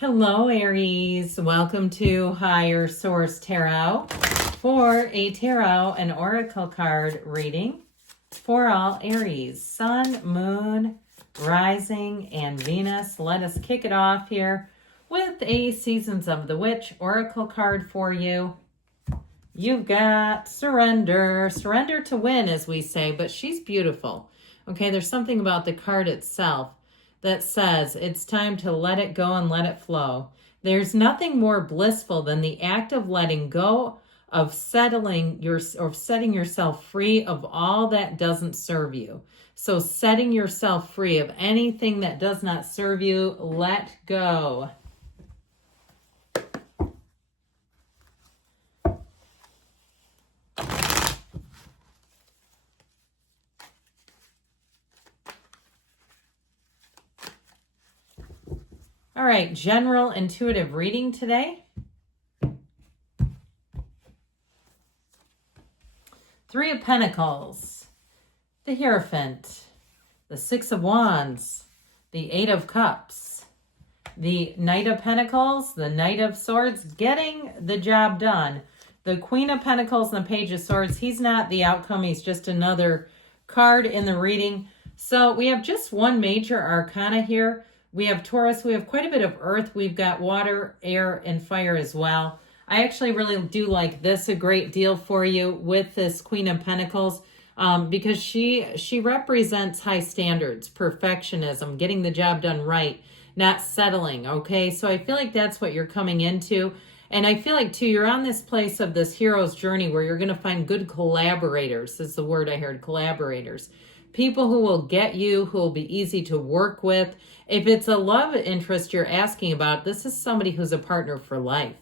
Hello, Aries. Welcome to Higher Source Tarot for a tarot and oracle card reading for all Aries, Sun, Moon, Rising, and Venus. Let us kick it off here with a Seasons of the Witch oracle card for you. You've got surrender. Surrender to win, as we say, but she's beautiful. Okay, there's something about the card itself that says it's time to let it go and let it flow. There's nothing more blissful than the act of letting go, of setting yourself free of all that doesn't serve you. So setting yourself free of anything that does not serve you, let go. All right, general intuitive reading today. Three of Pentacles, the Hierophant, the Six of Wands, the Eight of Cups, the Knight of Pentacles, the Knight of Swords, getting the job done. The Queen of Pentacles and the Page of Swords, he's not the outcome, he's just another card in the reading. So we have just one major arcana here. We have Taurus, we have quite a bit of earth, we've got water, air, and fire as well. I actually really do like this a great deal for you with this Queen of Pentacles because she represents high standards, perfectionism, getting the job done right, not settling, okay? So I feel like that's what you're coming into. And I feel like, too, you're on this place of this hero's journey where you're going to find good collaborators. Is the word I heard, collaborators. People who will get you, who will be easy to work with. If it's a love interest you're asking about, this is somebody who's a partner for life.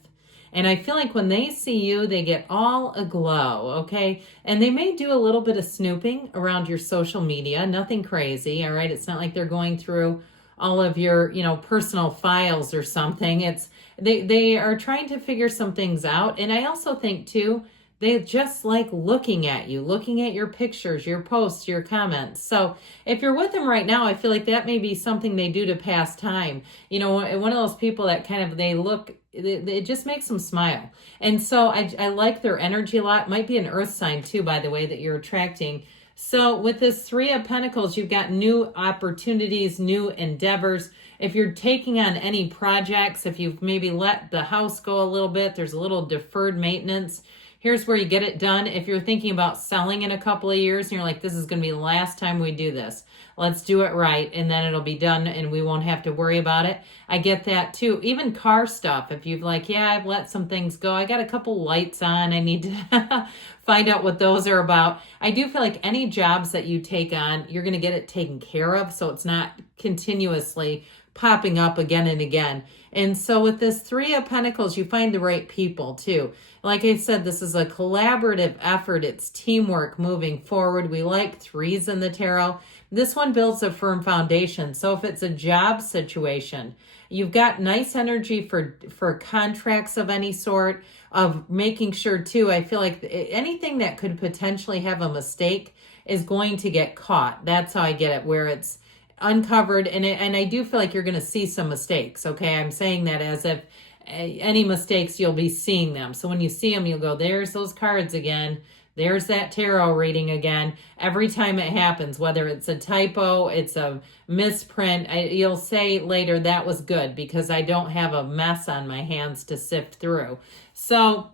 And I feel like when they see you, they get all aglow, okay? And they may do a little bit of snooping around your social media, nothing crazy, all right? It's not like they're going through all of your, personal files or something. It's they are trying to figure some things out. And I also think, too, they just like looking at you, looking at your pictures, your posts, your comments. So if you're with them right now, I feel like that may be something they do to pass time. One of those people that kind of, it just makes them smile. And so I like their energy a lot. Might be an earth sign too, by the way, that you're attracting. So with this Three of Pentacles, you've got new opportunities, new endeavors. If you're taking on any projects, if you've maybe let the house go a little bit, there's a little deferred maintenance. Here's where you get it done. If you're thinking about selling in a couple of years and you're like, this is going to be the last time we do this, let's do it right, and then it'll be done and we won't have to worry about it. I get that too. Even car stuff. If you've like, yeah, I've let some things go. I got a couple lights on. I need to find out what those are about. I do feel like any jobs that you take on, you're going to get it taken care of, so it's not continuously popping up again and again. And so with this Three of Pentacles, you find the right people too. Like I said, this is a collaborative effort. It's teamwork moving forward. We like threes in the tarot. This one builds a firm foundation. So if it's a job situation, you've got nice energy for contracts of any sort, of making sure too, I feel like anything that could potentially have a mistake is going to get caught. That's how I get it, where it's uncovered. And I do feel like you're going to see some mistakes. Okay. I'm saying that as if any mistakes, you'll be seeing them. So when you see them, you'll go, there's those cards again. There's that tarot reading again. Every time it happens, whether it's a typo, it's a misprint, you'll say later, that was good because I don't have a mess on my hands to sift through. So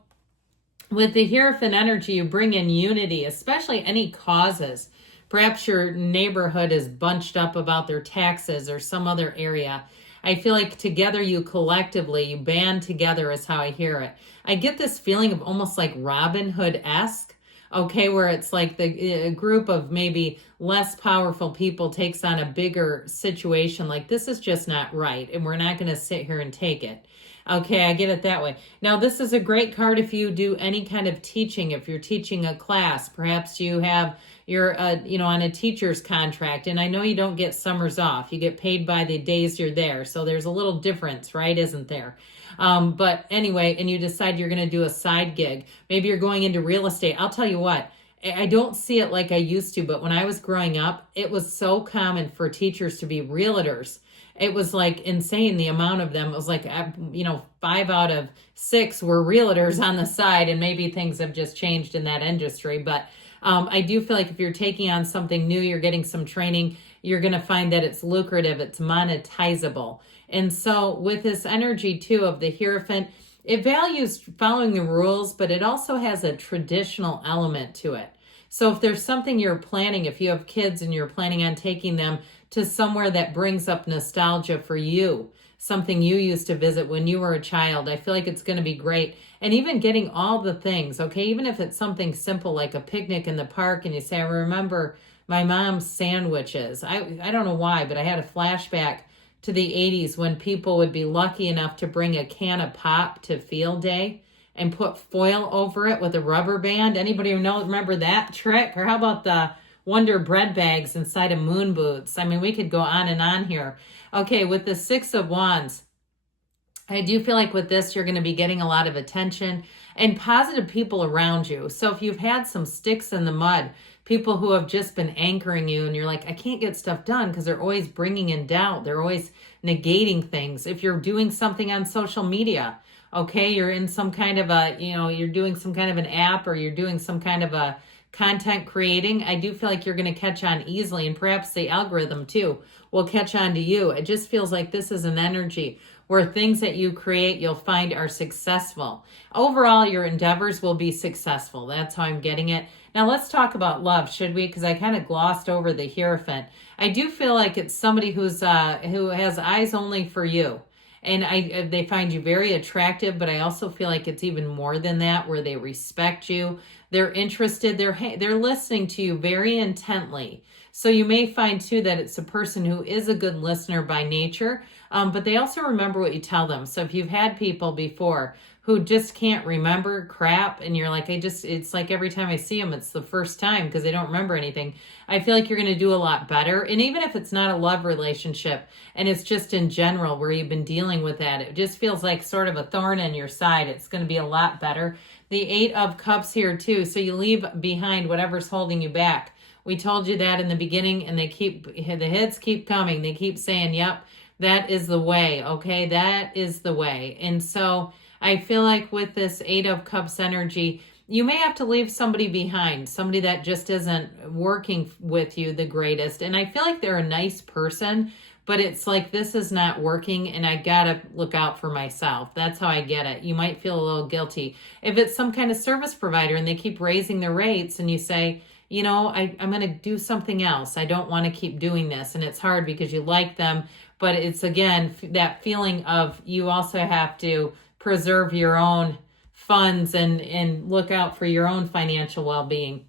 with the Hierophant energy, you bring in unity, especially any causes. Perhaps your neighborhood is bunched up about their taxes or some other area. I feel like together you collectively, you band together is how I hear it. I get this feeling of almost like Robin Hood-esque, okay, where it's like a group of maybe less powerful people takes on a bigger situation. Like, this is just not right, and we're not going to sit here and take it. Okay, I get it that way. Now, this is a great card if you do any kind of teaching. If you're teaching a class, perhaps you're on a teacher's contract, and I know you don't get summers off. You get paid by the days you're there, so there's a little difference, right? Isn't there? But anyway, and you decide you're going to do a side gig. Maybe you're going into real estate. I'll tell you what, I don't see it like I used to, but when I was growing up, it was so common for teachers to be realtors. it was like insane the amount of them. It was like, 5 out of 6 were realtors on the side, and maybe things have just changed in that industry. But I do feel like if you're taking on something new, you're getting some training, you're going to find that it's lucrative, it's monetizable. And so with this energy too of the Hierophant, it values following the rules, but it also has a traditional element to it. So if there's something you're planning, if you have kids and you're planning on taking them to somewhere that brings up nostalgia for you, something you used to visit when you were a child, I feel like it's going to be great. And even getting all the things, okay, even if it's something simple like a picnic in the park and you say, I remember my mom's sandwiches. I don't know why, but I had a flashback to the 80s when people would be lucky enough to bring a can of pop to field day and put foil over it with a rubber band. Anybody remember that trick? Or how about the Wonder bread bags inside of moon boots? I mean, we could go on and on here. Okay, with the 6 of Wands, I do feel like with this, you're going to be getting a lot of attention and positive people around you. So if you've had some sticks in the mud, people who have just been anchoring you and you're like, I can't get stuff done because they're always bringing in doubt. They're always negating things. If you're doing something on social media, okay, you're in some kind of a, you're doing some kind of an app or you're doing some kind of a content creating, I do feel like you're going to catch on easily, and perhaps the algorithm too will catch on to you. It just feels like this is an energy where things that you create you'll find are successful. Overall, your endeavors will be successful. That's how I'm getting it. Now let's talk about love, should we? Because I kind of glossed over the Hierophant. I do feel like it's somebody who has eyes only for you. And they find you very attractive, but I also feel like it's even more than that, where they respect you. They're interested. They're listening to you very intently. So you may find too that it's a person who is a good listener by nature, but they also remember what you tell them. So if you've had people before who just can't remember crap and you're like, it's like every time I see them, it's the first time because they don't remember anything. I feel like you're going to do a lot better. And even if it's not a love relationship and it's just in general where you've been dealing with that, it just feels like sort of a thorn in your side. It's going to be a lot better. The 8 of Cups here too. So you leave behind whatever's holding you back. We told you that in the beginning, and the hits keep coming. They keep saying, yep, that is the way. Okay, that is the way. And so I feel like with this 8 of Cups energy, you may have to leave somebody behind, somebody that just isn't working with you the greatest. And I feel like they're a nice person, but it's like, this is not working and I got to look out for myself. That's how I get it. You might feel a little guilty. If it's some kind of service provider and they keep raising their rates and you say, I'm going to do something else. I don't want to keep doing this. And it's hard because you like them. But it's, again, that feeling of you also have to preserve your own funds and look out for your own financial well-being.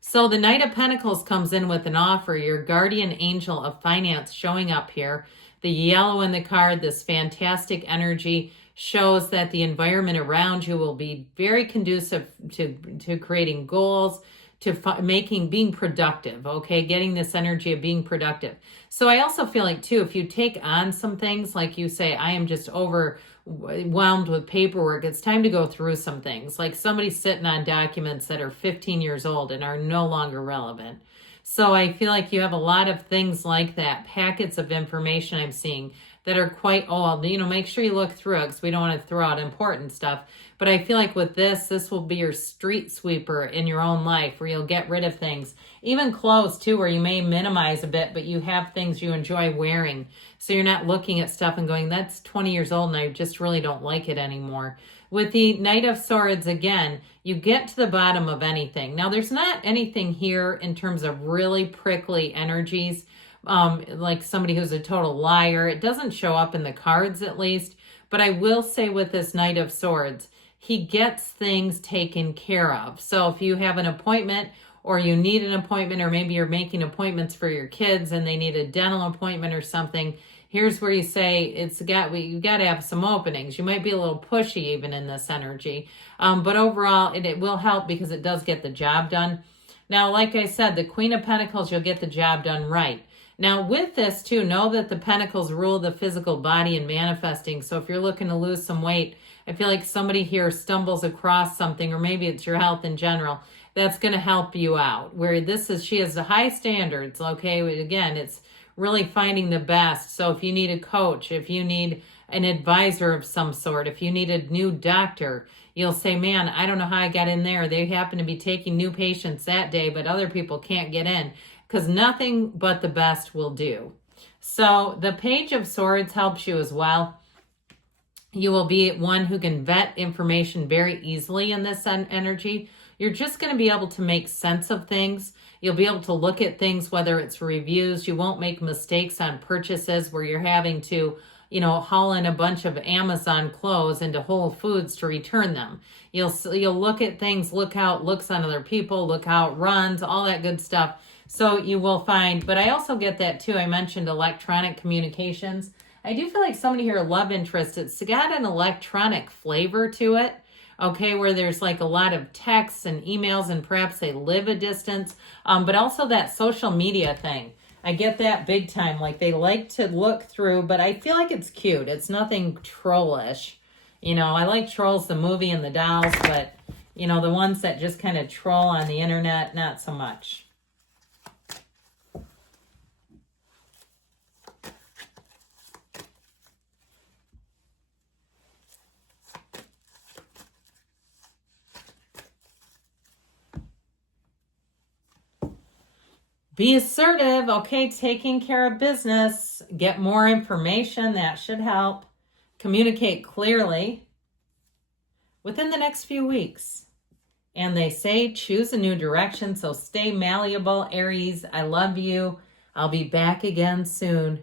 So the Knight of Pentacles comes in with an offer, your guardian angel of finance showing up here. The yellow in the card, this fantastic energy, shows that the environment around you will be very conducive to creating goals, to being productive, okay? Getting this energy of being productive. So I also feel like too, if you take on some things, like you say, I am just overwhelmed with paperwork, it's time to go through some things. Like somebody's sitting on documents that are 15 years old and are no longer relevant. So I feel like you have a lot of things like that, packets of information I'm seeing that are quite old. Make sure you look through it because we don't want to throw out important stuff. But I feel like with this will be your street sweeper in your own life where you'll get rid of things. Even clothes too, where you may minimize a bit, but you have things you enjoy wearing. So you're not looking at stuff and going, that's 20 years old and I just really don't like it anymore. With the Knight of Swords, again, you get to the bottom of anything. Now, there's not anything here in terms of really prickly energies, like somebody who's a total liar. It doesn't show up in the cards, at least. But I will say with this Knight of Swords, he gets things taken care of. So if you have an appointment or you need an appointment, or maybe you're making appointments for your kids and they need a dental appointment or something, here's where you say you got to have some openings. You might be a little pushy even in this energy. But overall, it will help because it does get the job done. Now, like I said, the Queen of Pentacles, you'll get the job done right. Now, with this too, know that the Pentacles rule the physical body and manifesting. So if you're looking to lose some weight, I feel like somebody here stumbles across something, or maybe it's your health in general, that's going to help you out. Where she has the high standards, okay? Again, it's really finding the best. So if you need a coach, if you need an advisor of some sort, if you need a new doctor, you'll say, man, I don't know how I got in there. They happen to be taking new patients that day, but other people can't get in, because nothing but the best will do. So the Page of Swords helps you as well. You will be one who can vet information very easily in this energy. You're just going to be able to make sense of things. You'll be able to look at things, whether it's reviews. You won't make mistakes on purchases where you're having to, haul in a bunch of Amazon clothes into Whole Foods to return them. You'll look at things, look how it looks on other people, look how it runs, all that good stuff. So you will find, but I also get that too. I mentioned electronic communications. I do feel like somebody here, love interest, it's got an electronic flavor to it, okay, where there's like a lot of texts and emails, and perhaps they live a distance, but also that social media thing. I get that big time. Like, they like to look through, but I feel like it's cute. It's nothing trollish. I like Trolls, the movie, and the dolls, but, the ones that just kind of troll on the internet, not so much. Be assertive, okay, taking care of business. Get more information, that should help. Communicate clearly within the next few weeks. And they say choose a new direction, so stay malleable, Aries. I love you. I'll be back again soon.